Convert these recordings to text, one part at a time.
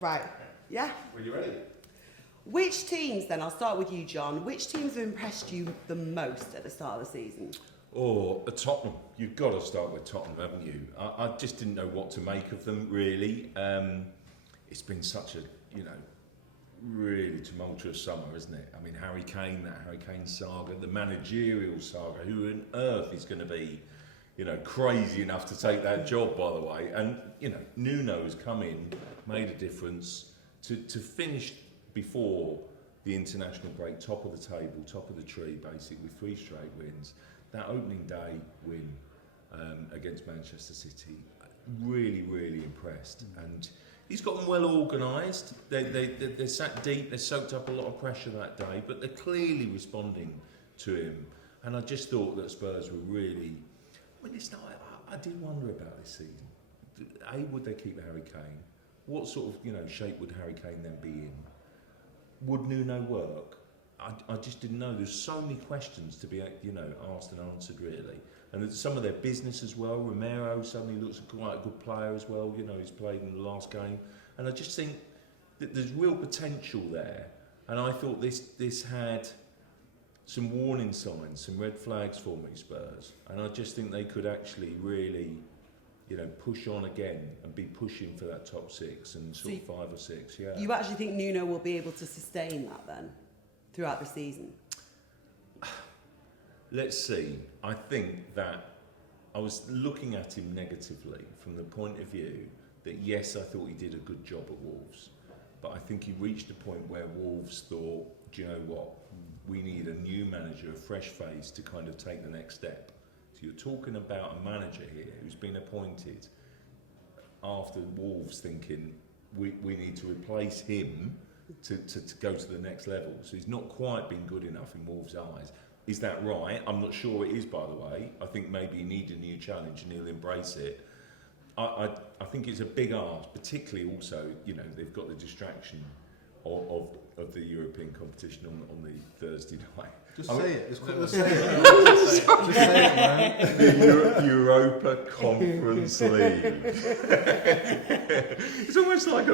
Right, yeah. Are you ready? Which teams then, I'll start with you, John, which teams have impressed you the most at the start of the season? Oh, Tottenham. You've got to start with Tottenham, haven't you? I just didn't know what to make of them, really. It's been such a, really tumultuous summer, isn't it? I mean, Harry Kane, that Harry Kane saga, the managerial saga, who on earth is going to be, crazy enough to take that job, by the way? And, Nuno has come in, made a difference to finish before the international break, top of the table, top of the tree, basically, with 3 straight wins. That opening day win against Manchester City, really, really impressed. And he's got them well organised. They're sat deep, they soaked up a lot of pressure that day, but they're clearly responding to him. And I just thought that Spurs were really... I did wonder about this season. A, would they keep Harry Kane? What sort of, shape would Harry Kane then be in? Would Nuno work? I just didn't know. There's so many questions to be, asked and answered, really. And some of their business as well. Romero suddenly looks quite a good player as well. He's played in the last game. And I just think that there's real potential there. And I thought this had some warning signs, some red flags for me, Spurs. And I just think they could actually really, push on again and be pushing for that top 6 and sort of 5 or 6. Yeah. You actually think Nuno will be able to sustain that then throughout the season? Let's see. I think that I was looking at him negatively from the point of view that, yes, I thought he did a good job at Wolves, but I think he reached a point where Wolves thought, do you know what, we need a new manager, a fresh face to kind of take the next step. So you're talking about a manager here who's been appointed after Wolves thinking we need to replace him to go to the next level. So he's not quite been good enough in Wolves' eyes. Is that right? I'm not sure it is, by the way. I think maybe he needs a new challenge and he'll embrace it. I think it's a big ask, particularly also, they've got the distraction of the European competition on the Thursday night. Just say it. Just say it. Just say it, man. The Europa Conference League. It's almost like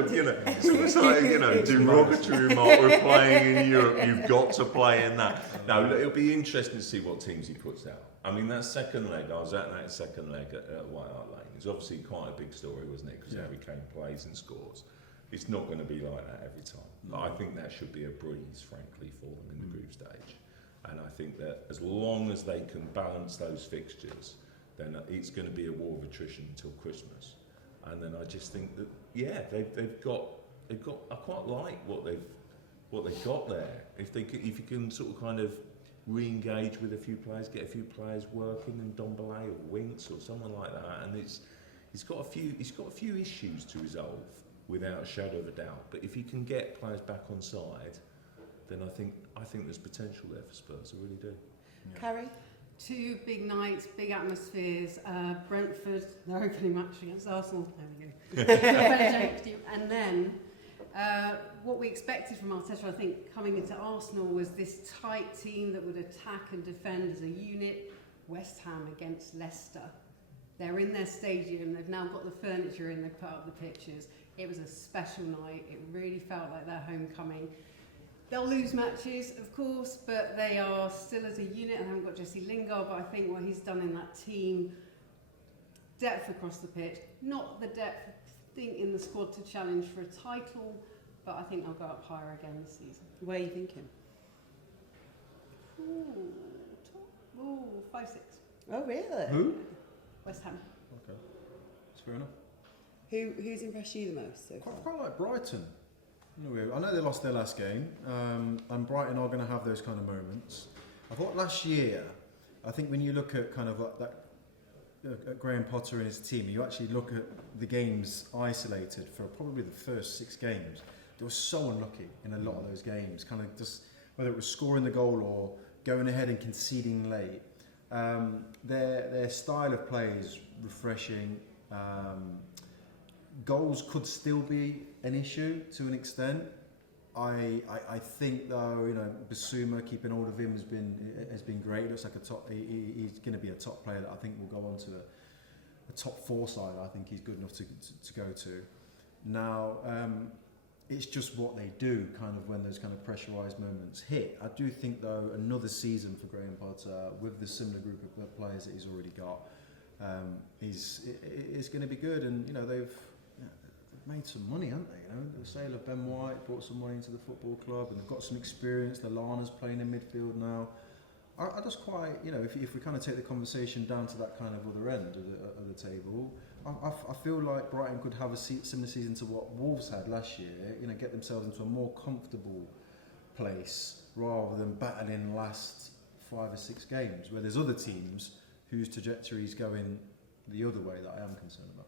derogatory remark. We're playing in Europe. You've got to play in that. Now it'll be interesting to see what teams he puts out. I mean, that second leg. I was at that second leg at White Hart Lane. It's obviously quite a big story, wasn't it? Because Harry Kane plays and scores. It's not going to be like that every time. But I think that should be a breeze, frankly, for them in the group stage. And I think that as long as they can balance those fixtures, then it's going to be a war of attrition until Christmas. And then I just think that they've got. I quite like what they've got there. If you can sort of kind of re-engage with a few players, get a few players working, and Dombele or Winks or someone like that, and he's got a few issues to resolve without a shadow of a doubt. But if you can get players back on side, then I think there's potential there for Spurs. I really do. Yeah. Carrie? 2 big nights, big atmospheres. Brentford, their opening match against Arsenal. There we go. And then what we expected from Arteta, I think, coming into Arsenal was this tight team that would attack and defend as a unit. West Ham against Leicester. They're in their stadium. They've now got the furniture in. They've put up the pictures. It was a special night. It really felt like their homecoming. They'll lose matches, of course, but they are still as a unit. And I haven't got Jesse Lingard, but I think what he's done in that team, depth across the pitch, not the depth in the squad to challenge for a title, but I think they'll go up higher again this season. Where are you thinking? 5-6. Oh, really? Who? West Ham. Okay, that's fair enough. Who's impressed you the most so far? Quite like Brighton. I know they lost their last game, and Brighton are going to have those kind of moments. I thought last year, I think when you look at kind of like that, Graham Potter and his team, you actually look at the games isolated for probably the first 6 games. They were so unlucky in a lot of those games, kind of just whether it was scoring the goal or going ahead and conceding late. Their style of play is refreshing. Goals could still be an issue to an extent. I think though, Basuma, keeping hold of him has been great. He looks like a top. He's going to be a top player that I think will go on to a top 4 side. I think he's good enough to go to. Now, it's just what they do kind of when those kind of pressurised moments hit. I do think though another season for Graham Potter with the similar group of players that he's already got is going to be good, and they've made some money, haven't they? The sale of Ben White brought some money into the football club, and they've got some experience. Lallana's playing in midfield now. I just quite, if we kind of take the conversation down to that kind of other end of the table, I feel like Brighton could have a similar season to what Wolves had last year. Get themselves into a more comfortable place rather than battling last 5 or 6 games, where there's other teams whose trajectory is going the other way that I am concerned about.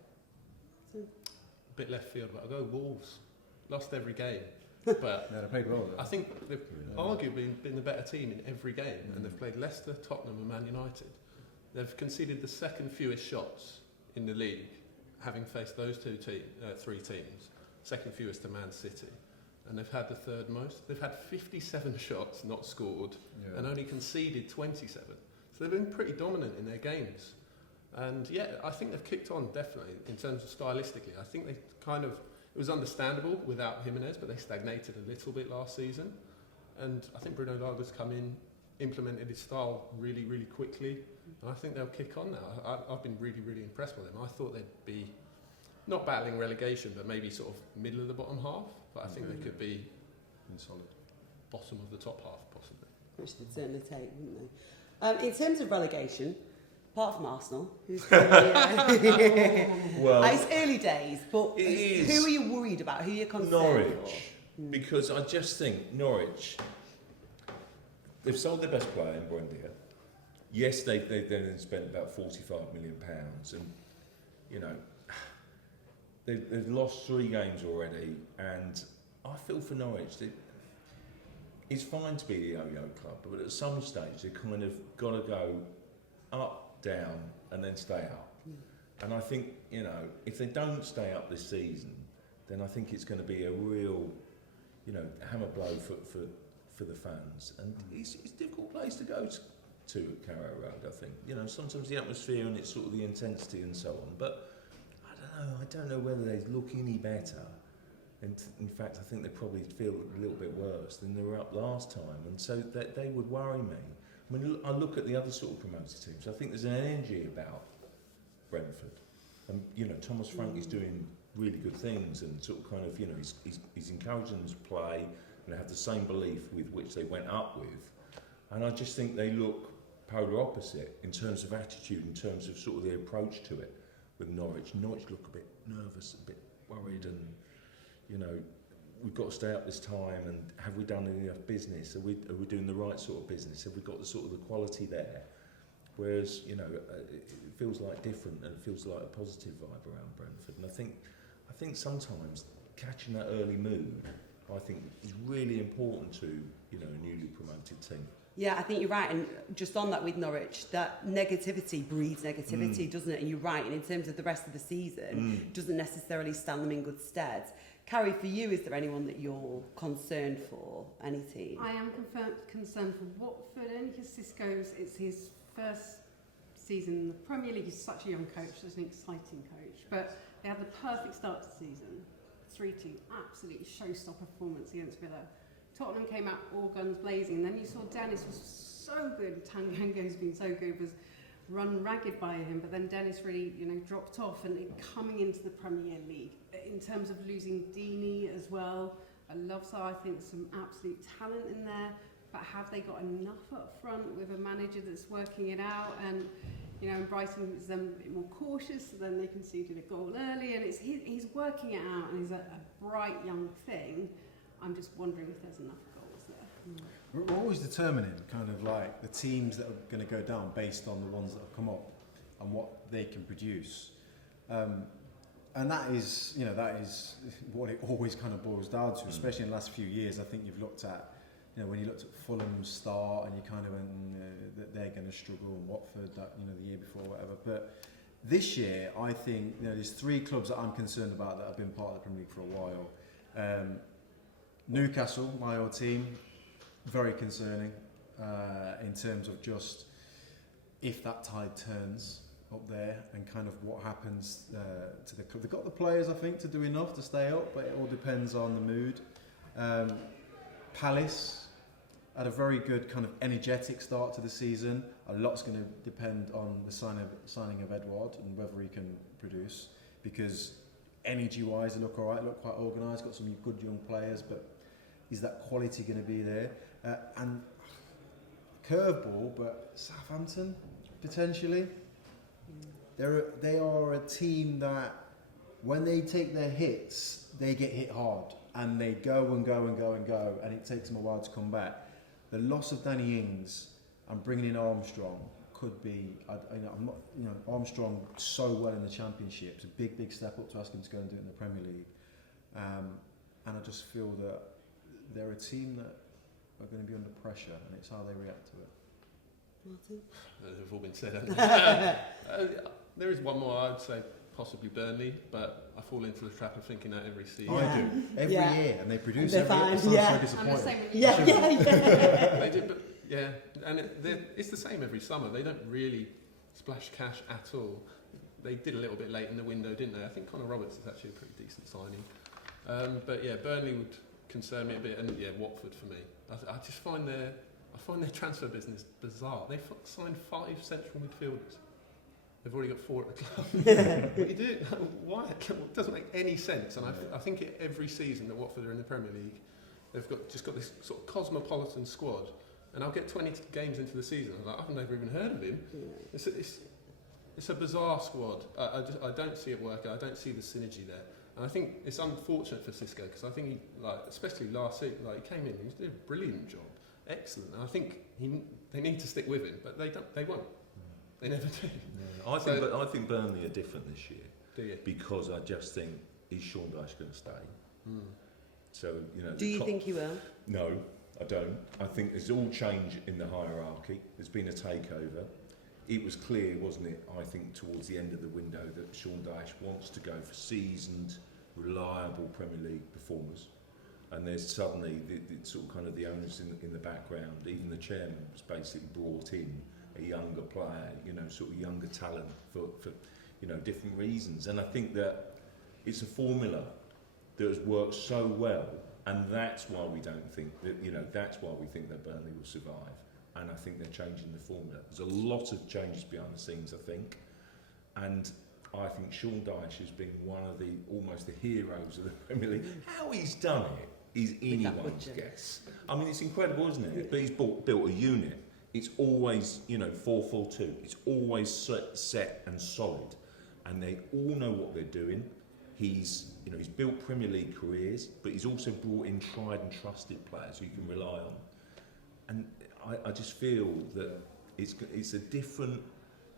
Bit left field, but I'll go Wolves. Lost every game. But yeah, they played well, though. I think they've arguably been the better team in every game, and they've played Leicester, Tottenham and Man United. They've conceded the second fewest shots in the league, having faced those 3 teams, second fewest to Man City. And they've had the third most. They've had 57 shots not scored and only conceded 27. So they've been pretty dominant in their games. And yeah, I think they've kicked on, definitely, in terms of stylistically. I think they it was understandable without Jimenez, but they stagnated a little bit last season. And I think Bruno Laga's come in, implemented his style really, really quickly. And I think they'll kick on now. I've been really, really impressed with them. I thought they'd be not battling relegation, but maybe sort of middle of the bottom half. But I think they could be solid bottom of the top half, possibly. Which they'd certainly take, wouldn't they? In terms of relegation, apart from Arsenal, who's Well, it's early days, but it is. who are you worried about? Who are you concerned Norwich, for? because I just think Norwich, they've sold their best player in Buendia. Yes, they've then spent about £45 million, and they've lost 3 games already, and I feel for Norwich. It's fine to be the yo-yo club, but at some stage they kind of got to go up, down, and then stay up. And I think, if they don't stay up this season, then I think it's going to be a real, hammer blow for the fans. And it's a difficult place to go to at Carrow Road, I think. Sometimes the atmosphere and it's sort of the intensity and so on. But I don't know whether they look any better. And in fact, I think they probably feel a little bit worse than they were up last time. And so they would worry me. I mean, I look at the other sort of promoted teams. I think there's an energy about Brentford. And, Thomas Frank is doing really good things and sort of kind of, he's encouraging them to play and have the same belief with which they went up with. And I just think they look polar opposite in terms of attitude, in terms of sort of the approach to it with Norwich. Norwich look a bit nervous, a bit worried, and, we've got to stay up this time, and have we done enough business? Are we doing the right sort of business? Have we got the quality there? Whereas, it feels like different, and it feels like a positive vibe around Brentford. And I think sometimes catching that early mood, I think, is really important to, a newly promoted team. Yeah, I think you're right. And just on that with Norwich, that negativity breeds negativity, doesn't it? And you're right. And in terms of the rest of the season, doesn't necessarily stand them in good stead. Carrie, for you, is there anyone that you're concerned for? Any team? I am concerned for Watford, only because it's his first season in the Premier League. He's such a young coach, such an exciting coach. But they had the perfect start to the season. 3-2, absolutely showstopper performance against Villa. Tottenham came out all guns blazing, and then you saw Dennis was so good. Tangango's been so good, was run ragged by him, but then Dennis really, dropped off, and coming into the Premier League, in terms of losing Deeney as well, Lovesaw, I think some absolute talent in there, but have they got enough up front with a manager that's working it out? And and Brighton was then a bit more cautious, so then they conceded a goal early, and he's working it out, and he's a bright young thing. I'm just wondering if there's enough goals there. We're always determining kind of like the teams that are going to go down based on the ones that have come up and what they can produce. And that is what it always kind of boils down to, especially in the last few years. I think you've looked at, when you looked at Fulham's start and you kind of went, that they're going to struggle, and Watford, that, the year before, whatever. But this year, I think, there's 3 clubs that I'm concerned about that have been part of the Premier League for a while. Newcastle, my old team, very concerning in terms of just if that tide turns. up there, and kind of what happens to the club. They've got the players, I think, to do enough to stay up, but it all depends on the mood. Palace had a very good kind of energetic start to the season. A lot's going to depend on the signing of Edouard and whether he can produce, because energy-wise they look all right, look quite organised, got some good young players, but is that quality going to be there? And curveball, but Southampton potentially. They are a team that when they take their hits, they get hit hard, and they go and go and go and go, and it takes them a while to come back. The loss of Danny Ings and bringing in Armstrong could be, Armstrong so well in the Championship. It's a big step up to ask him to go and do it in the Premier League. And I just feel that they're a team that are going to be under pressure, and it's how they react to it. Martin? They've all been said, haven't they? There is one more, I'd say possibly Burnley, but I fall into the trap of thinking that every season. I do, every year, and they produce They're every year. fine, It sounds yeah. so I'm the disappointing. same with you. Yeah. They do, but yeah, and it's the same every summer. They don't really splash cash at all. They did a little bit late in the window, didn't they? I think Connor Roberts is actually a pretty decent signing. But yeah, Burnley would concern me a bit, and yeah, Watford for me. I just find their transfer business bizarre. They've signed 5 central midfielders. They've already got 4 at the club. What do you do? Why? It doesn't make any sense. And I think every season that Watford are in the Premier League, they've got this sort of cosmopolitan squad. And I'll get 20 games into the season, I'm like, I've never even heard of him. Yeah. It's a bizarre squad. I don't see it working. I don't see the synergy there. And I think it's unfortunate for Xisco, because I think especially last season, he came in, he did a brilliant job, excellent. And I think they need to stick with him, but they won't. They never do. Yeah. I think Burnley are different this year. Do you? Because I just think, is Sean Dyche going to stay? Mm. So Do you think he will? No, I don't. I think there's all change in the hierarchy. There's been a takeover. It was clear, wasn't it, I think, towards the end of the window that Sean Dyche wants to go for seasoned, reliable Premier League performers. And there's suddenly the sort of kind of the owners in the background, even the chairman was basically brought in a younger player, sort of younger talent for different reasons. And I think that it's a formula that has worked so well, and that's why we don't think that, that's why we think that Burnley will survive. And I think they're changing the formula. There's a lot of changes behind the scenes, I think. And I think Sean Dyche has been one of almost the heroes of the Premier League. How he's done it is anyone's guess. I mean, it's incredible, isn't it? Yeah. But he's built a unit. It's always, 4-4-2. It's always set and solid. And they all know what they're doing. He's built Premier League careers, but he's also brought in tried and trusted players who you can rely on. And I just feel that it's a different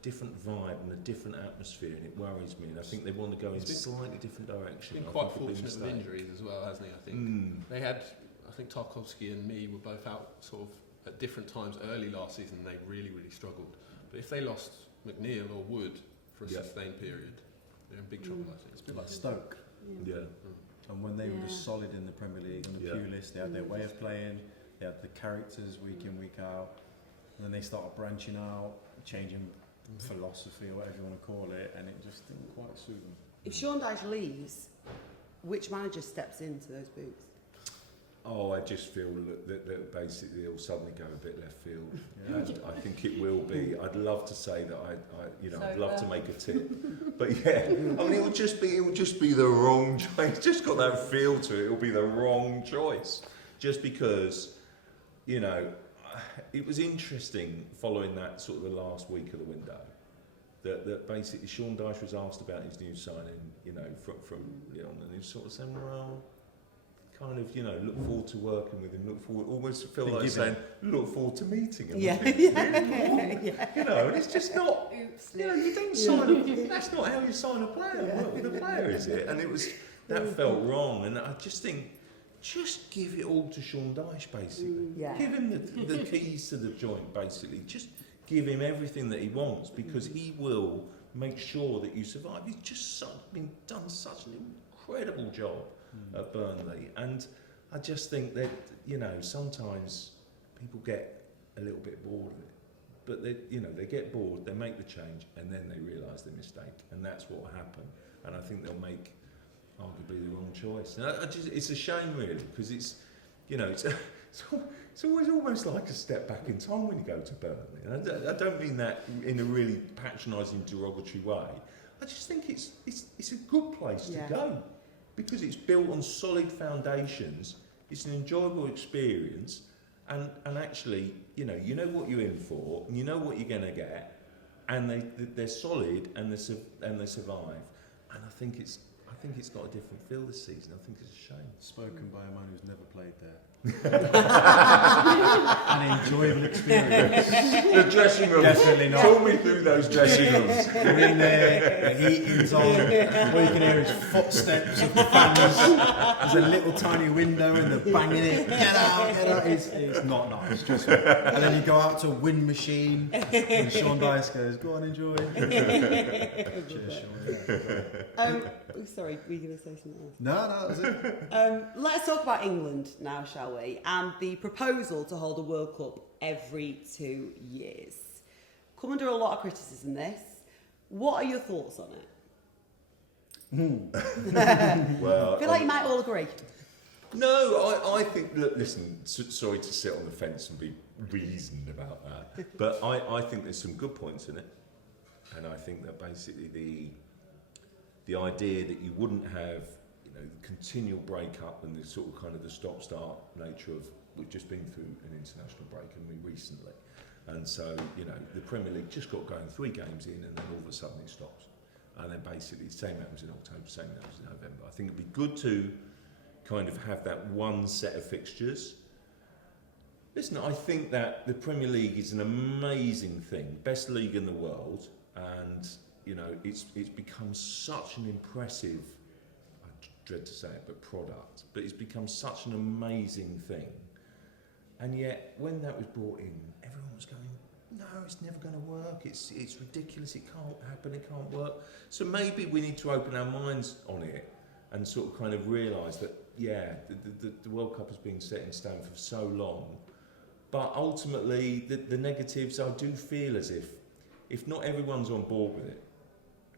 vibe and a different atmosphere, and it worries me. And I think they want to go in a slightly different direction. He's been quite fortunate with injuries as well, hasn't he? I think they had. I think Tarkowski and me were both out sort of at different times early last season. They really struggled. But if they lost McNeil or Wood for a sustained period, they're in big trouble. I think it's a bit like Stoke. Yeah. And when they were just solid in the Premier League on the queue list, they had their way of playing. They had the characters week in, week out, and then they started branching out, changing philosophy or whatever you want to call it, and it just didn't quite suit them. If Sean Dyche leaves, which manager steps into those boots? Oh, I just feel that basically it'll suddenly go a bit left field. And I think it will be. I'd love to say that I'd love to make a tip, but I mean, it will just be the wrong choice. It's just got that feel to it. It'll be the wrong choice, just because. It was interesting following that sort of the last week of the window that basically Sean Dyche was asked about his new signing, from Lyon, and he was sort of saying, well, kind of, look forward to working with him, almost feel like saying, look forward to meeting him. And it's just not, you don't sign that's not how you sign a player, work with a player, is it? And that felt wrong, and I just think, just give it all to Sean Dyche, basically. Yeah. Give him the keys to the joint, basically. Just give him everything that he wants, because he will make sure that you survive. He's just done such an incredible job at Burnley. And I just think that, sometimes people get a little bit bored of it. but they, you know, they get bored, they make the change, and then they realise their mistake, and that's what will happen. And I think they'll make arguably the wrong choice. And it's a shame, really, because it's, you know, it's always almost like a step back in time when you go to Burnley. And I don't mean that in a really patronising, derogatory way. I just think it's a good place to go, because it's built on solid foundations. It's an enjoyable experience, and actually, you know what you're in for, and you know what you're going to get, and they're solid, and they survive. And I think it's got a different feel this season. I think it's a shame. Spoken by a man who's never played there. An enjoyable experience. The dressing room. Definitely not. Talk me through those dressing rooms. You're in there, the heating's on, all you can hear is footsteps of the fans. There's a little tiny window and they're banging it. Get out, get out. It's not nice, trust me. And then you go out to a wind machine and Sean Dice goes, go on, enjoy. Cheers, Sean. Sorry, were you going to say something else? No, that was it. Let's talk about England now, shall we? And the proposal to hold a World Cup every 2 years. Come under a lot of criticism, this. What are your thoughts on it? Well, I feel like you might all agree. No, I think, look, listen, sorry to sit on the fence and be reasoned about that, but I think there's some good points in it. And I think that basically the idea that you wouldn't have, you know, the continual break-up and the sort of kind of the stop-start nature of, we've just been through an international break, and we recently. And so, you know, the Premier League just got going 3 games in, and then all of a sudden it stops. And then basically, same happens in October, same happens in November. I think it'd be good to kind of have that one set of fixtures. Listen, I think that the Premier League is an amazing thing, best league in the world, and you know, it's become such an impressive, I dread to say it, but product, but it's become such an amazing thing. And yet, when that was brought in, everyone was going, no, it's never going to work, it's ridiculous, it can't happen, it can't work. So maybe we need to open our minds on it and sort of kind of realise that, yeah, the World Cup has been set in stone for so long, but ultimately, the negatives, I do feel as if not everyone's on board with it,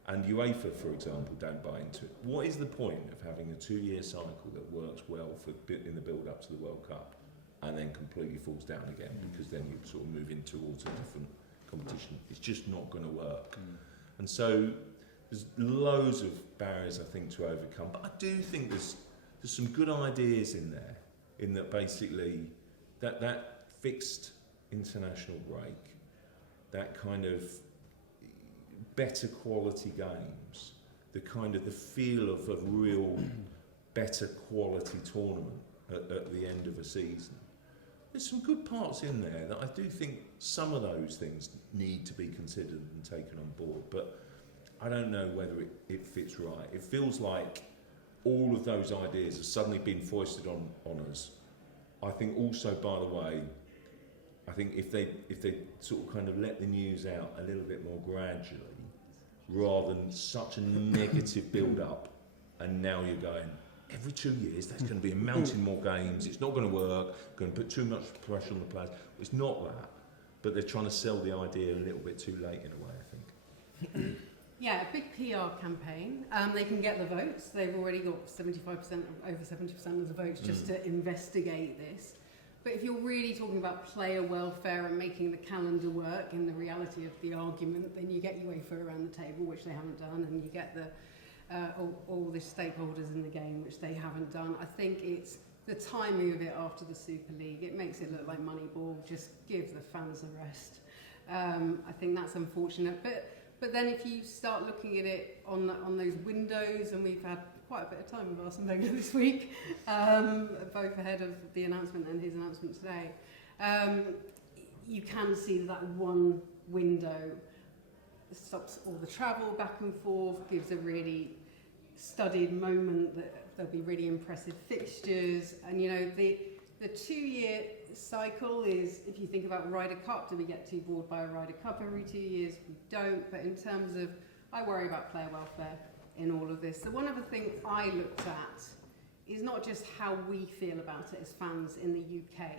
and UEFA, for example, don't buy into it, what is the point of having a 2-year cycle that works well in the build-up to the World Cup and then completely falls down again, because then you sort of move in towards a different competition? It's just not going to work. And so there's loads of barriers, I think, to overcome. But I do think there's some good ideas in there, in that basically that fixed international break, that kind of better quality games, the kind of the feel of a real better quality tournament at the end of a season. There's some good parts in there that I do think some of those things need to be considered and taken on board, but I don't know whether it fits right. It feels like all of those ideas have suddenly been foisted on us. I think also, by the way, I think if they sort of kind of let the news out a little bit more gradually, rather than such a negative build-up, and now you're going, every 2 years there's going to be a mountain more games, it's not going to work, going to put too much pressure on the players. It's not that, but they're trying to sell the idea a little bit too late in a way, I think. Yeah, a big PR campaign. They can get the votes. They've already got 75%, over 70% of the votes just to investigate this. But if you're really talking about player welfare and making the calendar work in the reality of the argument, then you get UEFA around the table, which they haven't done, and you get all the stakeholders in the game, which they haven't done. I think it's the timing of it after the Super League. It makes it look like Moneyball. Just give the fans a rest. I think that's unfortunate. But then if you start looking at it on those windows, and we've had quite a bit of time with Arsene Wenger this week, both ahead of the announcement and his announcement today, you can see that one window stops all the travel back and forth, gives a really studied moment, that there'll be really impressive fixtures, and you know the 2-year cycle is, if you think about Ryder Cup, do we get too bored by a Ryder Cup every 2 years? We don't, but in terms of, I worry about player welfare in all of this. So one of the things I looked at is not just how we feel about it as fans in the UK,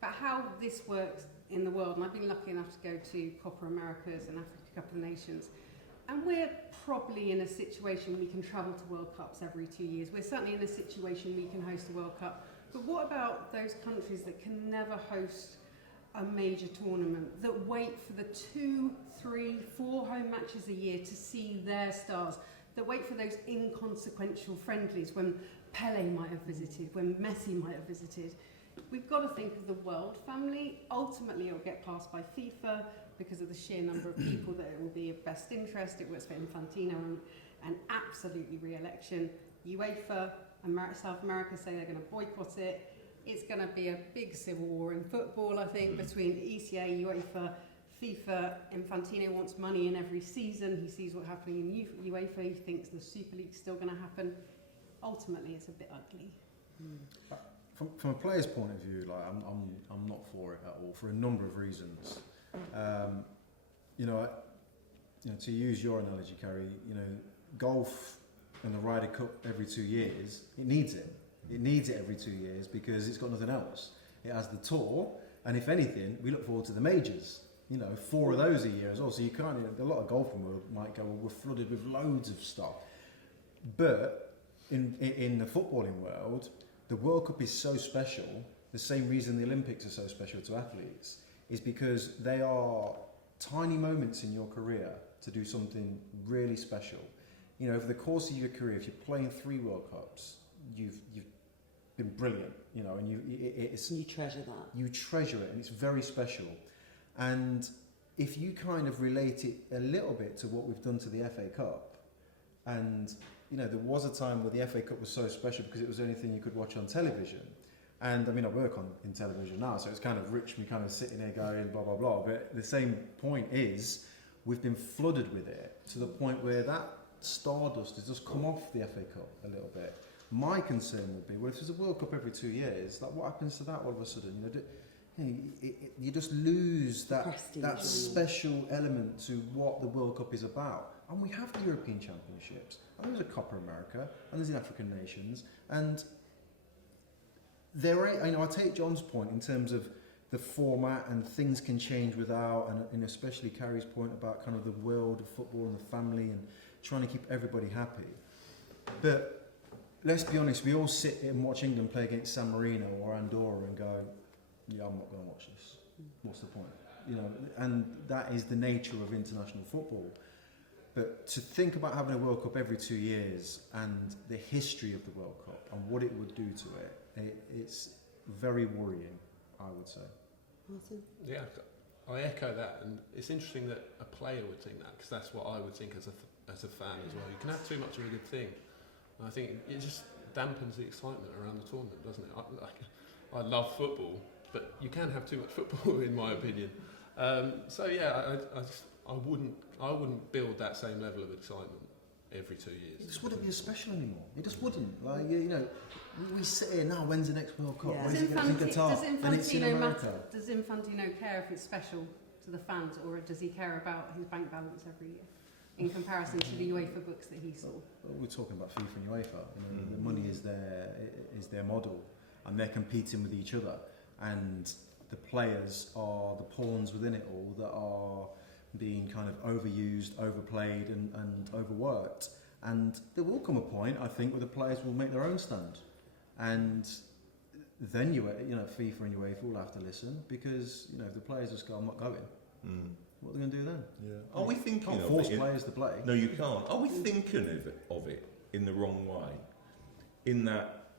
But how this works in the world, and I've been lucky enough to go to Copa Americas and Africa Cup of Nations, and we're probably in a situation we can travel to World Cups every 2 years. We're certainly in a situation we can host a World Cup. But what about those countries that can never host a major tournament, that wait for the 2, 3, 4 home matches a year to see their stars, that wait for those inconsequential friendlies when Pele might have visited, when Messi might have visited? We've got to think of the world family. Ultimately, it will get passed by FIFA because of the sheer number of people that it will be of best interest. It works for Infantino and absolutely re-election. UEFA, South America say they're going to boycott it. It's going to be a big civil war in football, I think, between ECA, UEFA, FIFA. Infantino wants money in every season. He sees what's happening in UEFA. He thinks the Super League's still going to happen. Ultimately, it's a bit ugly. From a player's point of view, like I'm not for it at all for a number of reasons. To use your analogy, Carrie, golf and the Ryder Cup every 2 years, it needs it. It needs it every 2 years because it's got nothing else. It has the tour, and if anything, we look forward to the majors. 4 of those a year as well. So you can't. A lot of golfing world might go, well, we're flooded with loads of stuff. But in the footballing world, the World Cup is so special. The same reason the Olympics are so special to athletes is because they are tiny moments in your career to do something really special. Over the course of your career, if you're playing 3 World Cups, you've been brilliant. And you treasure that. You treasure it, and it's very special. And if you kind of relate it a little bit to what we've done to the FA Cup, and there was a time where the FA Cup was so special because it was the only thing you could watch on television. And I work in television now, so it's kind of rich me kind of sitting there going blah blah blah. But the same point is, we've been flooded with it to the point where that stardust has just come off the FA Cup a little bit. My concern would be, well, if there's a World Cup every 2 years, like what happens to that all of a sudden? You just lose that special element to what the World Cup is about. And we have the European Championships, and there's a Copa America, and there's the African nations, and I take John's point in terms of the format and things can change without, and especially Carrie's point about kind of the world of football and the family and trying to keep everybody happy. But let's be honest, we all sit and watch England play against San Marino or Andorra and go, yeah, I'm not going to watch this. What's the point? And that is the nature of international football. But to think about having a World Cup every 2 years and the history of the World Cup and what it would do to it's very worrying, I would say. Martin? Yeah, I echo that, and it's interesting that a player would think that, because that's what I would think as a fan as well. You can have too much of a good thing, and I think it just dampens the excitement around the tournament, doesn't it? I love football, but you can have too much football, in my opinion. I wouldn't build that same level of excitement every 2 years. It just wouldn't be as special anymore. It just wouldn't. We sit here now. When's the next World Cup? Yeah. When's it going to Qatar? And it's in America. Does Infantino care if it's special to the fans, or does he care about his bank balance every year in comparison to the UEFA books that he saw? We're talking about FIFA and UEFA. The money is their model, and they're competing with each other. And the players are the pawns within it all that are being kind of overused, overplayed, and overworked. And there will come a point, I think, where the players will make their own stand. And then FIFA and UEFA will have to listen, because if the players just go, I'm not going, what are they going to do then? Yeah. Are we thinking can't of force it? Players to play. No, you can't. Are we thinking of it in the wrong way? In that,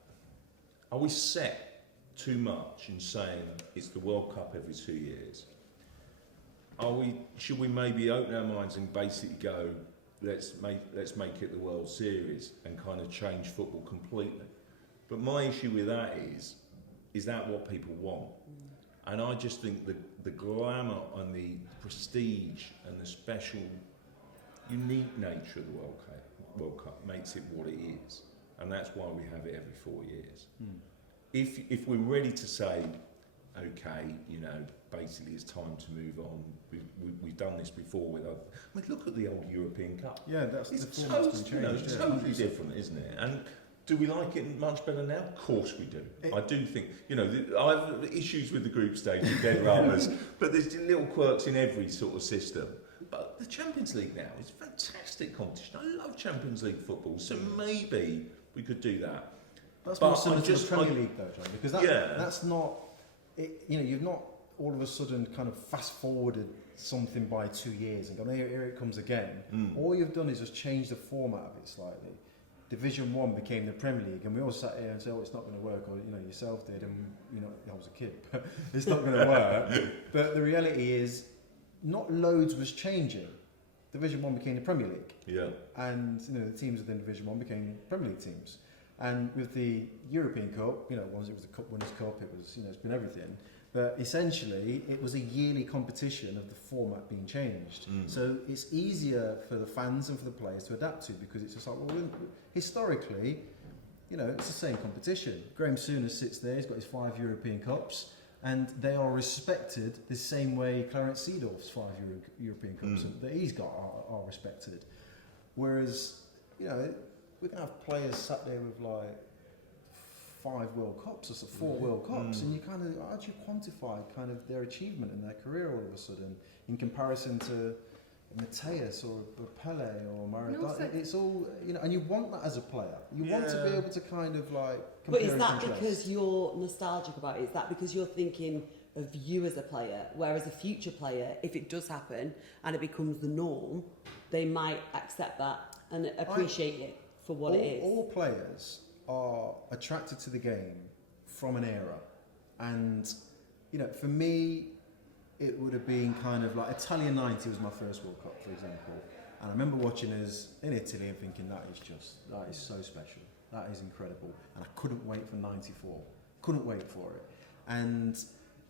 are we set too much in saying it's the World Cup every 2 years? Should we maybe open our minds and basically go, let's make it the World Series and kind of change football completely? But my issue with that is that what people want? And I just think the glamour and the prestige and the special, unique nature of the World Cup makes it what it is, and that's why we have it every 4 years. If we're ready to say, okay, basically it's time to move on. We've done this before with look at the old European Cup. Yeah, that's it's the format's been changed. totally different, isn't it? And Do we like it much better now? Of course we do. I do think, I have issues with the group stage and dead rubbers, but there's little quirks in every sort of system. But the Champions League now is a fantastic competition. I love Champions League football, so maybe we could do that. That's more similar to the Premier League, though, John, because that's not. You've not all of a sudden kind of fast forwarded something by 2 years and gone, here it comes again. All you've done is just change the format of it slightly. Division 1 became the Premier League, and we all sat here and said, it's not going to work, or yourself did, and I was a kid, but it's not going to work. But the reality is, not loads was changing. Division 1 became the Premier League. Yeah. And the teams within Division 1 became Premier League teams. And with the European Cup, once it was the Cup Winners' Cup, it was, it's been everything. But essentially, it was a yearly competition of the format being changed. So it's easier for the fans and for the players to adapt to, because it's just like, historically, it's the same competition. Graham Souness sits there, he's got his 5 European Cups, and they are respected the same way Clarence Seedorf's 5 European Cups that he's got are respected. Whereas, we're going to have players sat there with 5 World Cups or 4 World Cups, and you kind of, how do you quantify kind of their achievement in their career all of a sudden in comparison to Mateus or Pele or Maradona? It's all, and you want that as a player. You want to be able to kind of compare. But is that because you're nostalgic about it? Is that because you're thinking of you as a player, whereas a future player, if it does happen and it becomes the norm, they might accept that and appreciate it for what it is? All players are attracted to the game from an era, and for me it would have been kind of like Italian 90 was my first World Cup, for example, and I remember watching us in Italy and thinking that is so special, that is incredible, and I couldn't wait for 94, couldn't wait for it. And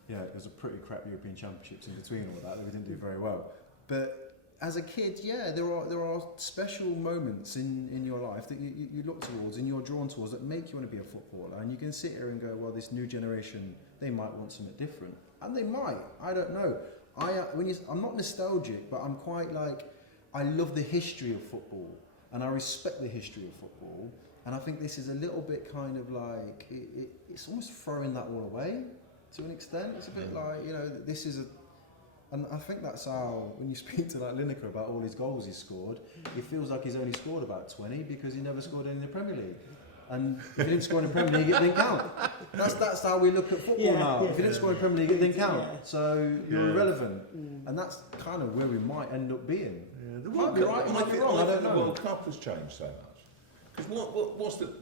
it was a pretty crap European Championships in between all that we didn't do very well, but as a kid, there are special moments in your life that you look towards and you're drawn towards that make you want to be a footballer. And you can sit here and go, well, this new generation, they might want something different. And they might. I don't know. I'm not nostalgic, but I'm quite I love the history of football and I respect the history of football. And I think this is a little bit kind of it's almost throwing that all away to an extent. It's a bit this is and I think that's how, when you speak to Lineker about all his goals he's scored, it feels like he's only scored about 20 because he never scored any in the Premier League. And if he didn't score in the Premier League, it didn't count. That's how we look at football now. If you didn't score in the Premier League, it didn't count. So you're irrelevant. And that's kind of where we might end up being. The Might be right, might be wrong, I don't know. The World Cup has changed so much. Because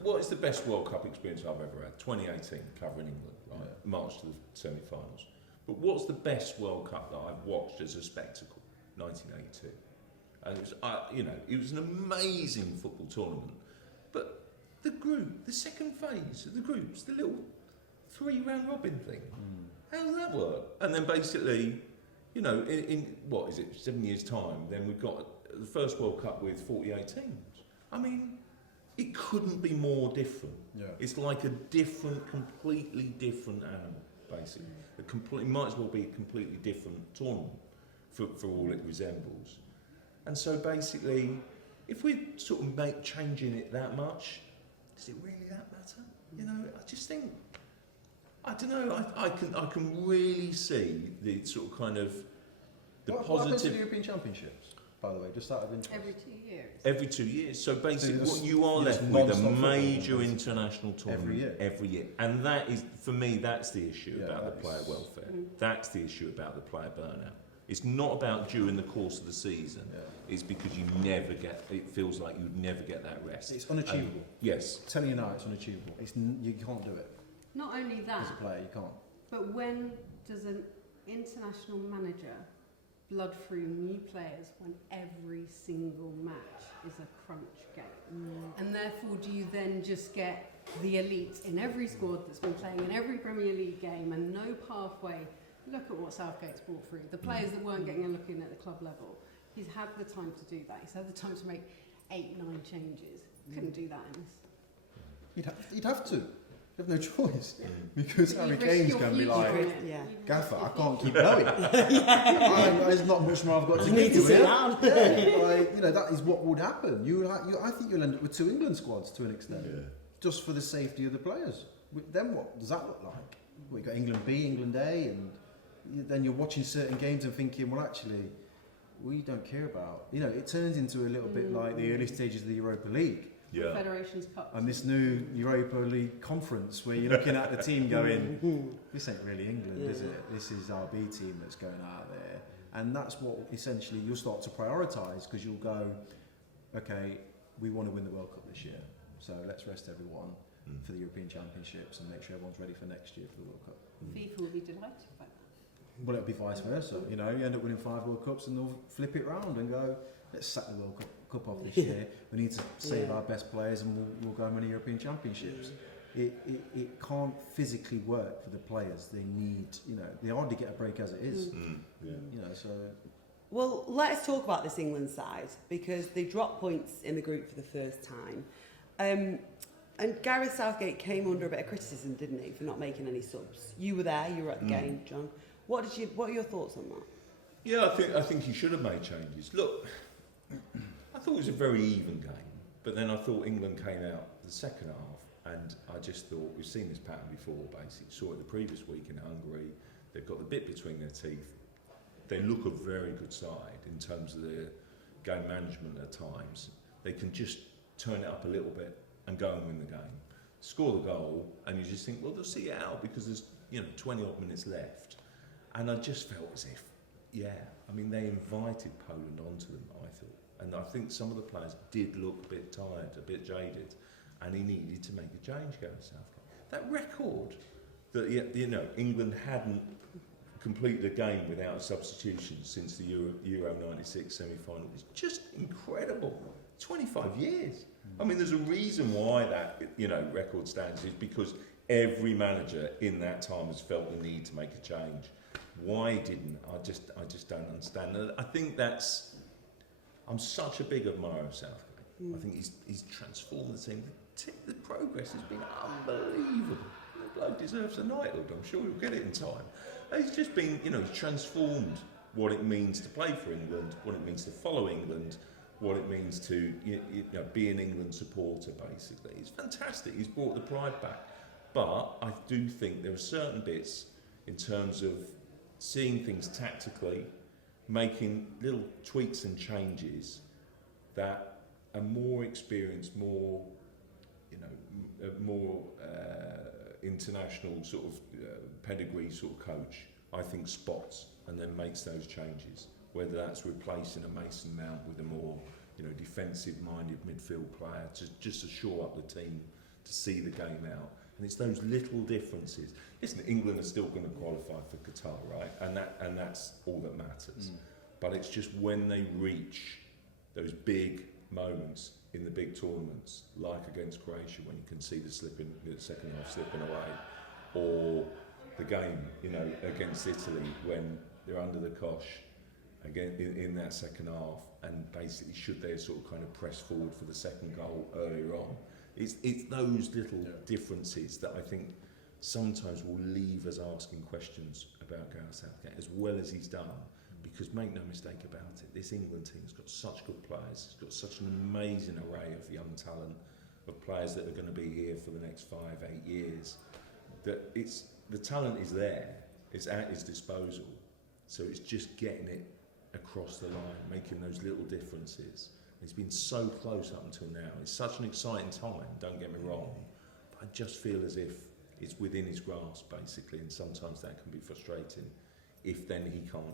what is the best World Cup experience I've ever had? 2018, covering England, right? March to the semi-finals. But what's the best World Cup that I've watched as a spectacle? 1982. And it was an amazing football tournament. But the second phase of the groups, the little 3-round robin thing, how does that work? And then basically, in what is it, 7 years' time, then we've got the first World Cup with 48 teams. I mean, it couldn't be more different. Yeah. It's like a completely different animal, basically. It might as well be a completely different tournament for all it resembles. And so basically, if we're sort of changing it that much, does it really that matter? I just think, I don't know, I can really see the sort of kind of What happens to the European Championships, by the way, just out of interest? Every 2 years. Every 2 years. So basically, So what you are left just with a non-stop major football international tournament every year. And that is, for me, that's the issue about the that player is- welfare. That's the issue about the player burnout. It's not about during the course of the season. Yeah. It's because it feels like you'd never get that rest. It's unachievable. Yes. I'm telling you now, it's unachievable. You can't do it Not only that, as a player. You can't. but when does an international manager blood through new players when every single match is a crunch game? And therefore, do you then just get the elite in every squad that's been playing in every Premier League game and no pathway? Look at what Southgate's brought through. The players that weren't getting a look in at the club level. He's had the time to do that. He's had the time to make 8-9 changes. Couldn't do that in this. You'd have to. You have no choice. Because But you Harry risk Kane's your going to be future like, in it. Yeah. You risk Gaffer, your I can't future. keep going. There's not much more I've got to You give need to you sit here. down. Yeah, that is what would happen. I think you'll end up with 2 England squads to an extent. just for the safety of the players. Then what does that look like? We've got England B, England A, and then you're watching certain games and thinking, well, actually, we don't care about. It turns into a little bit like the early stages of the Europa League. Yeah. Federations Cup. And this new Europa League conference where you're looking at the team going, this ain't really England, is it? This is our B team that's going out there. And that's what essentially you'll start to prioritise, because you'll go, okay, we want to win the World Cup this year, so let's rest everyone for the European Championships and make sure everyone's ready for next year for the World Cup. FIFA will be delighted by that. Well, it'll be vice versa. You end up winning 5 World Cups and they'll flip it round and go, let's sack the World Cup off this year. We need to save our best players and we'll go and win the European Championships. It can't physically work for the players. They need, they hardly get a break as it is. So. Well, let's talk about this England side, because they dropped points in the group for the first time. And Gareth Southgate came under a bit of criticism, didn't he, for not making any subs? You were there, you were at the game, John. What are your thoughts on that? Yeah, I think he should have made changes. Look, I thought it was a very even game, but then I thought England came out the second half, and I just thought, we've seen this pattern before, basically. Saw it the previous week in Hungary. They've got the bit between their teeth. They look a very good side in terms of their game management at times. They can just turn it up a little bit and go and win the game. Score the goal, and you just think, well, they'll see it out because there's 20 odd minutes left. And I just felt as if, they invited Poland onto them, I thought. And I think some of the players did look a bit tired, a bit jaded, and he needed to make a change, Gareth Southgate. That record that, England hadn't completed a game without substitutions since the Euro 96 semi-final is just incredible. 25 years. There's a reason why that, record stands, is because every manager in that time has felt the need to make a change. Why didn't? I just don't understand. And I think I'm such a big admirer of Southgate. I think he's transformed the team. The progress has been unbelievable. The bloke deserves a knighthood. I'm sure he'll get it in time. He's just been, he's transformed what it means to play for England, what it means to follow England, what it means to be an England supporter, basically. It's fantastic. He's brought the pride back. But I do think there are certain bits in terms of seeing things tactically, making little tweaks and changes that a more experienced, more international sort of pedigree sort of coach, I think, spots and then makes those changes. Whether that's replacing a Mason Mount with a more defensive-minded midfield player just to shore up the team, to see the game out. And it's those little differences. Listen, England are still going to qualify for Qatar, right? And that's all that matters. But it's just when they reach those big moments in the big tournaments, like against Croatia, when you can see the second half slipping away, or the game, against Italy when they're under the cosh again in that second half, and basically should they sort of kind of press forward for the second goal earlier on. It's those little differences that I think sometimes will leave us asking questions about Gareth Southgate, as well as he's done. Because make no mistake about it, this England team has got such good players. It's got such an amazing array of young talent, of players that are going to be here for the next 5-8 years. That the talent is there. It's at his disposal. So it's just getting it across the line, making those little differences. He's been so close up until now. It's such an exciting time, don't get me wrong. But I just feel as if it's within his grasp, basically, and sometimes that can be frustrating if then he can't,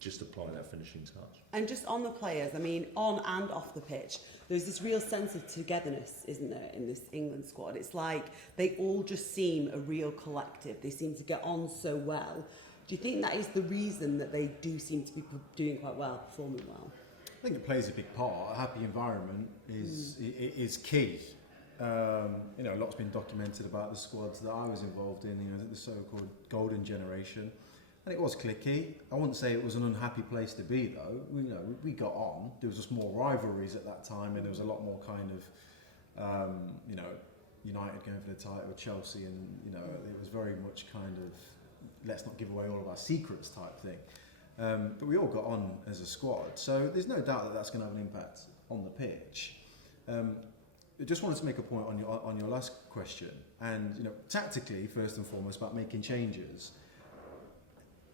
just apply that finishing touch. And just on the players, on and off the pitch, there's this real sense of togetherness, isn't there, in this England squad? It's like they all just seem a real collective. They seem to get on so well. Do you think that is the reason that they do seem to be doing quite well, performing well? I think it plays a big part. A happy environment is key. A lot's been documented about the squads that I was involved in, the so-called golden generation. And it was cliquey. I wouldn't say it was an unhappy place to be, though. We got on. There was just more rivalries at that time, and there was a lot more kind of, United going for the title with Chelsea, and it was very much kind of let's not give away all of our secrets type thing. But we all got on as a squad, so there's no doubt that that's going to have an impact on the pitch. I just wanted to make a point on your last question, and tactically, first and foremost, about making changes.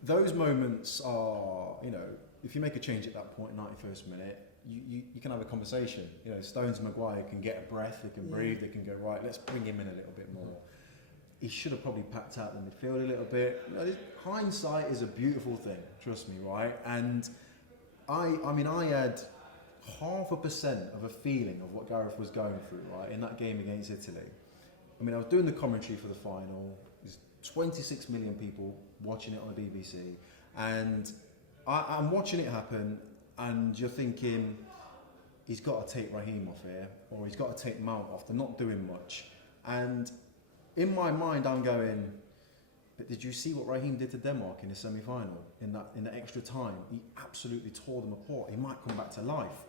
Those moments are, if you make a change at that point, 91st minute, you can have a conversation. Stones and Maguire can get a breath, they can breathe, they can go, right, let's bring him in a little bit more. He should have probably packed out the midfield a little bit. Hindsight is a beautiful thing, trust me, right? And I had 0.5% of a feeling of what Gareth was going through, right, in that game against Italy. I was doing the commentary for the final. There's 26 million people watching it on the BBC, and I'm watching it happen, and you're thinking, he's got to take Raheem off here, or he's got to take Mount off. They're not doing much. And in my mind, I'm going, but did you see what Raheem did to Denmark in the semi-final? In the extra time, he absolutely tore them apart. He might come back to life.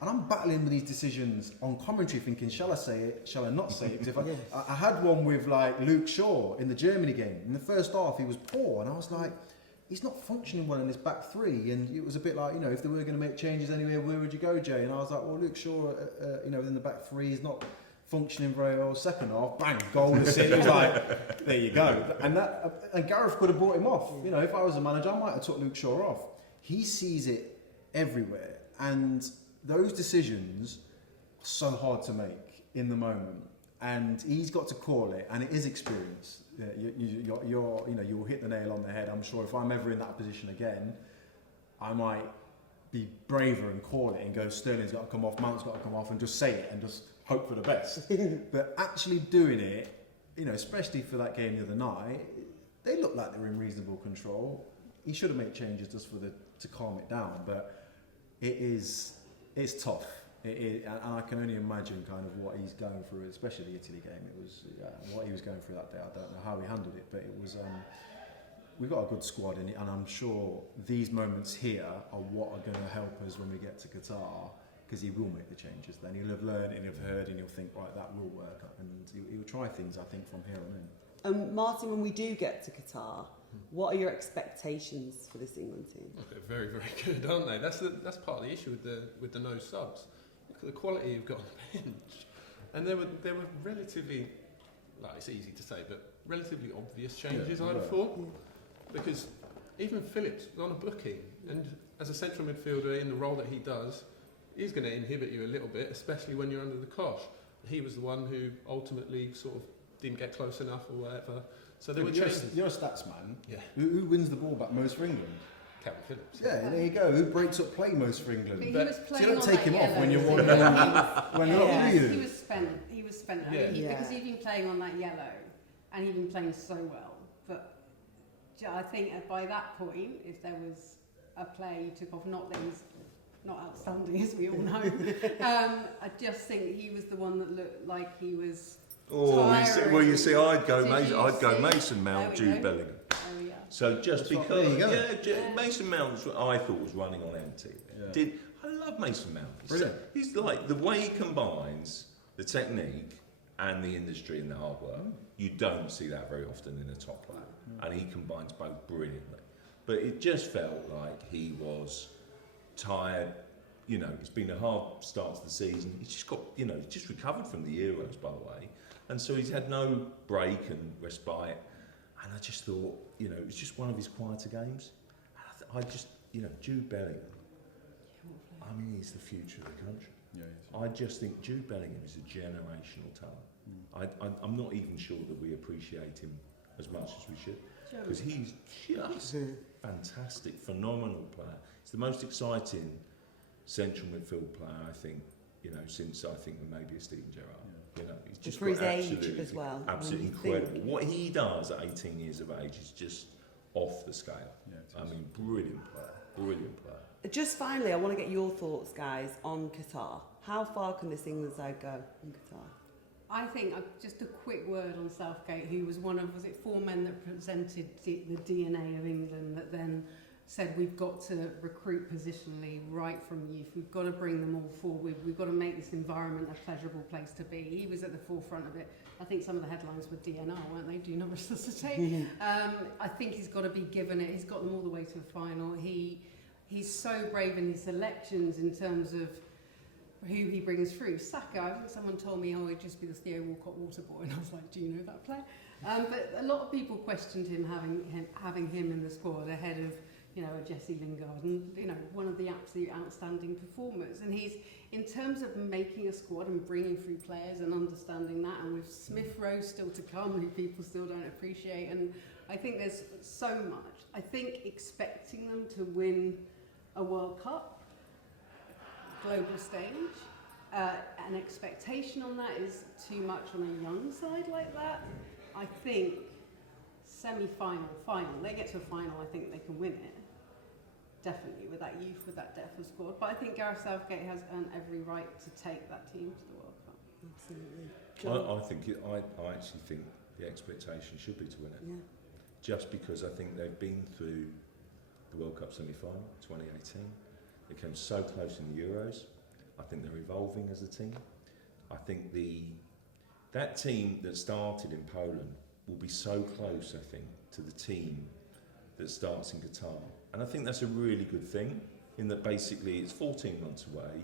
And I'm battling with these decisions on commentary, thinking, shall I say it? Shall I not say it? Because if I had one with like Luke Shaw in the Germany game. In the first half, he was poor, and I was like, he's not functioning well in his back three. And it was a bit like, if they were going to make changes anywhere, where would you go, Jay? And I was like, well, Luke Shaw, in the back three, is not functioning very well. Second half, bang, goal assist. It was like, there you go. And Gareth could have brought him off. If I was a manager, I might have took Luke Shaw off. He sees it everywhere, and those decisions are so hard to make in the moment, and he's got to call it, and it is experience. You'll hit the nail on the head. I'm sure if I'm ever in that position again, I might be braver and call it and go, Sterling's got to come off, Mount's got to come off, and just say it and just hope for the best. But actually doing it, especially for that game the other night, they looked like they were in reasonable control. He should have made changes just to calm it down, but it's tough. And I can only imagine kind of what he's going through, especially the Italy game. It was what he was going through that day. I don't know how he handled it, but it was. We've got a good squad in it, and I'm sure these moments here are what are going to help us when we get to Qatar, because he will make the changes. Then he'll have learned and he'll have heard, and he'll think, right, that will work, and he'll try things, I think, from here on in. Martin, when we do get to Qatar, what are your expectations for this England team? Well, they're very, very good, aren't they? That's part of the issue with the no subs. Look at the quality you've got on the bench, and there were relatively, it's easy to say, but relatively obvious changes. I'd have thought, because even Phillips was on a booking, and as a central midfielder in the role that he does, he's going to inhibit you a little bit, especially when you're under the cosh. He was the one who ultimately sort of didn't get close enough or whatever. So there were changes. You're a stats man. Yeah. Who wins the ball back most for England? Calvin Phillips. Yeah, there you go. Who breaks up play most for England? But he was playing so you don't on take that him yellow. off when you're one when you're not, do you? He was spent. Because he'd been playing on that yellow, and he'd been playing so well. But I think by that point, if there was a play he took off, not that he's not outstanding, as we all know, I just think he was the one that looked like he was. I'd go Mason Mount, Jude Bellingham. Oh, yeah. So just That's because, Mason Mount, I thought was running on empty. Yeah. I love Mason Mount. Brilliant. He's like the way he combines the technique and the industry and the hard work. You don't see that very often in a top player, and he combines both brilliantly. But it just felt like he was tired. It's been a hard start to the season. He's just got, he's just recovered from the Euros, by the way. And so he's had no break and respite. And I just thought, it was just one of his quieter games. And Jude Bellingham, he's the future of the country. Yeah, I just think Jude Bellingham is a generational talent. I'm not even sure that we appreciate him as much as we should. Because he's just fantastic, phenomenal player. He's the most exciting central midfield player, I think, since I think maybe it's Steven Gerrard. He's just for his age as well. Absolutely incredible. What he does at 18 years of age is just off the scale. Yeah, brilliant player. Just finally, I want to get your thoughts, guys, on Qatar. How far can this England side go in Qatar? I think just a quick word on Southgate, who was one of, was it 4 men that presented the DNA of England, that then said we've got to recruit positionally right from youth. We've got to bring them all forward. We've got to make this environment a pleasurable place to be. He was at the forefront of it. I think some of the headlines were DNR, weren't they? Do not resuscitate. I think he's got to be given it. He's got them all the way to a final. He's so brave in his selections in terms of who he brings through. Saka, I think someone told me, oh, he'd just be the Theo Walcott water boy, and I was like, do you know that player? But a lot of people questioned him having him in the squad ahead of, you know, a Jesse Lingard, and, you know, one of the absolute outstanding performers. And he's, in terms of making a squad and bringing through players and understanding that, and with Smith Rowe still to come, who people still don't appreciate, and I think there's so much. I think expecting them to win a World Cup, global stage, an expectation on that is too much on a young side like that. I think semi-final, final, they get to a final, I think they can win it. Definitely, with that youth, with that depth of squad. But I think Gareth Southgate has earned every right to take that team to the World Cup. Absolutely. I actually think the expectation should be to win it. Yeah. Just because I think they've been through the World Cup semi-final, 2018. They came so close in the Euros. I think they're evolving as a team. I think that team that started in Poland will be so close, I think, to the team that starts in Qatar. And I think that's a really good thing, in that basically it's 14 months away,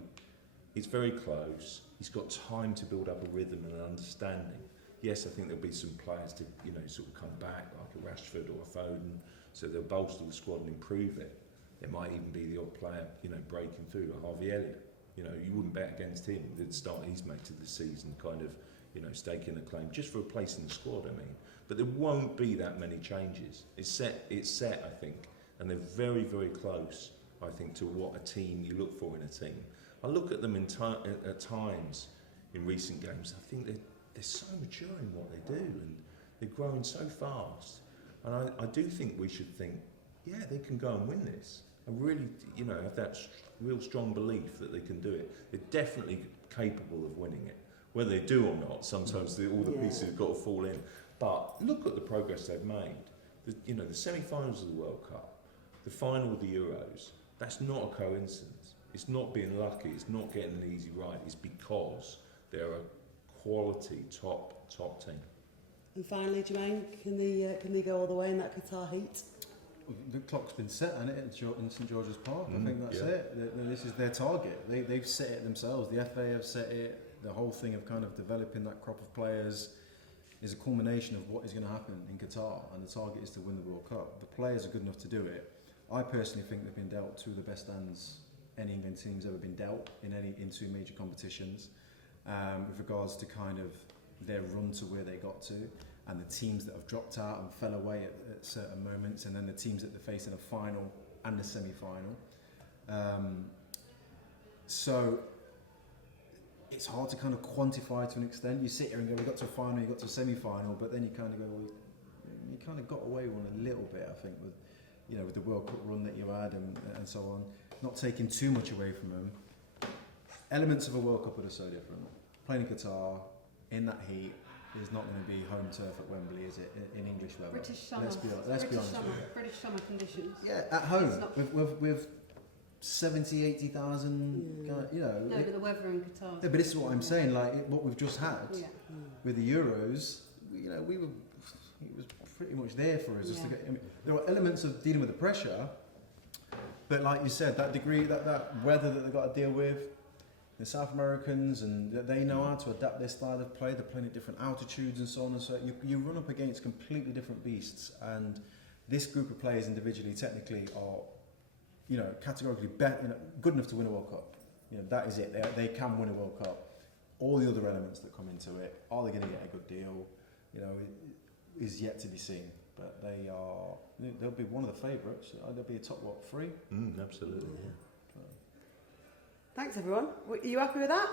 it's very close, he's got time to build up a rhythm and an understanding. Yes, I think there'll be some players to, you know, sort of come back, like a Rashford or a Foden, so they'll bolster the squad and improve it. There might even be the odd player, you know, breaking through, like Harvey Elliott. You know, you wouldn't bet against him. The start he's made to the season, kind of, you know, staking a claim just for a place in the squad, I mean. But there won't be that many changes. It's set, I think, and they're very, very close, I think, to what a team you look for in a team. I look at them at times in recent games, I think they're so mature in what they do, and they're growing so fast. And I do think we should think, yeah, they can go and win this. I really, you know, have that real strong belief that they can do it. They're definitely capable of winning it. Whether they do or not, sometimes all the pieces have got to fall in. But look at the progress they've made. You know, the semi-finals of the World Cup, the final of the Euros, that's not a coincidence. It's not being lucky, it's not getting an easy ride. It's because they're a quality top team. And finally, Jermaine, can they go all the way in that Qatar heat? The clock's been set, hasn't it, in St George's Park? I think that's it. This is their target. They've set it themselves. The FA have set it. The whole thing of kind of developing that crop of players is a culmination of what is going to happen in Qatar, and the target is to win the World Cup. The players are good enough to do it. I personally think they've been dealt two of the best hands any England team's ever been dealt in two major competitions, with regards to kind of their run to where they got to, and the teams that have dropped out and fell away at certain moments, and then the teams that they're facing a final and a semi-final. So it's hard to kind of quantify to an extent. You sit here and go, we got to a final, you got to a semi-final, but then you kind of go, well, you kind of got away with one a little bit, I think, with, you know, with the World Cup run that you had and so on. Not taking too much away from them. Elements of a World Cup are so different. Playing in Qatar, in that heat, is not going to be home turf at Wembley, is it, in English weather? British summer. Let's be honest. British summer conditions. Yeah, at home, with 70, 80,000, you know. No, but the weather in Qatar. Yeah, but this is what I'm saying, like what we've just had with the Euros, you know, it was pretty much there for us. Just to get, I mean, there were elements of dealing with the pressure, but like you said, that degree, that weather that they've got to deal with, the South Americans, and they know how to adapt their style of play. They're playing at different altitudes and so on and so on. You run up against completely different beasts, and this group of players individually, technically, are, you know, categorically good enough to win a World Cup. You know, that is it. They can win a World Cup. All the other elements that come into it, are they going to get a good deal? You know, is yet to be seen. But they'll be one of the favourites. They'll be a top, three? Absolutely. Yeah. Thanks, everyone. Are you happy with that?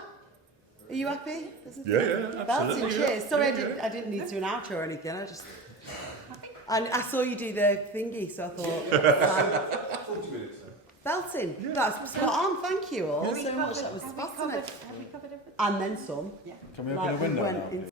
Are you happy? Yeah, Belting, absolutely. cheers. Sorry, I didn't need to do an outro or anything. I saw you do the thingy, so I thought. 40 minutes. Belting. Yeah. That's spot on. Thank you all so much. That was fascinating. Have we covered everything? And then some. Yeah. Can we open a window now?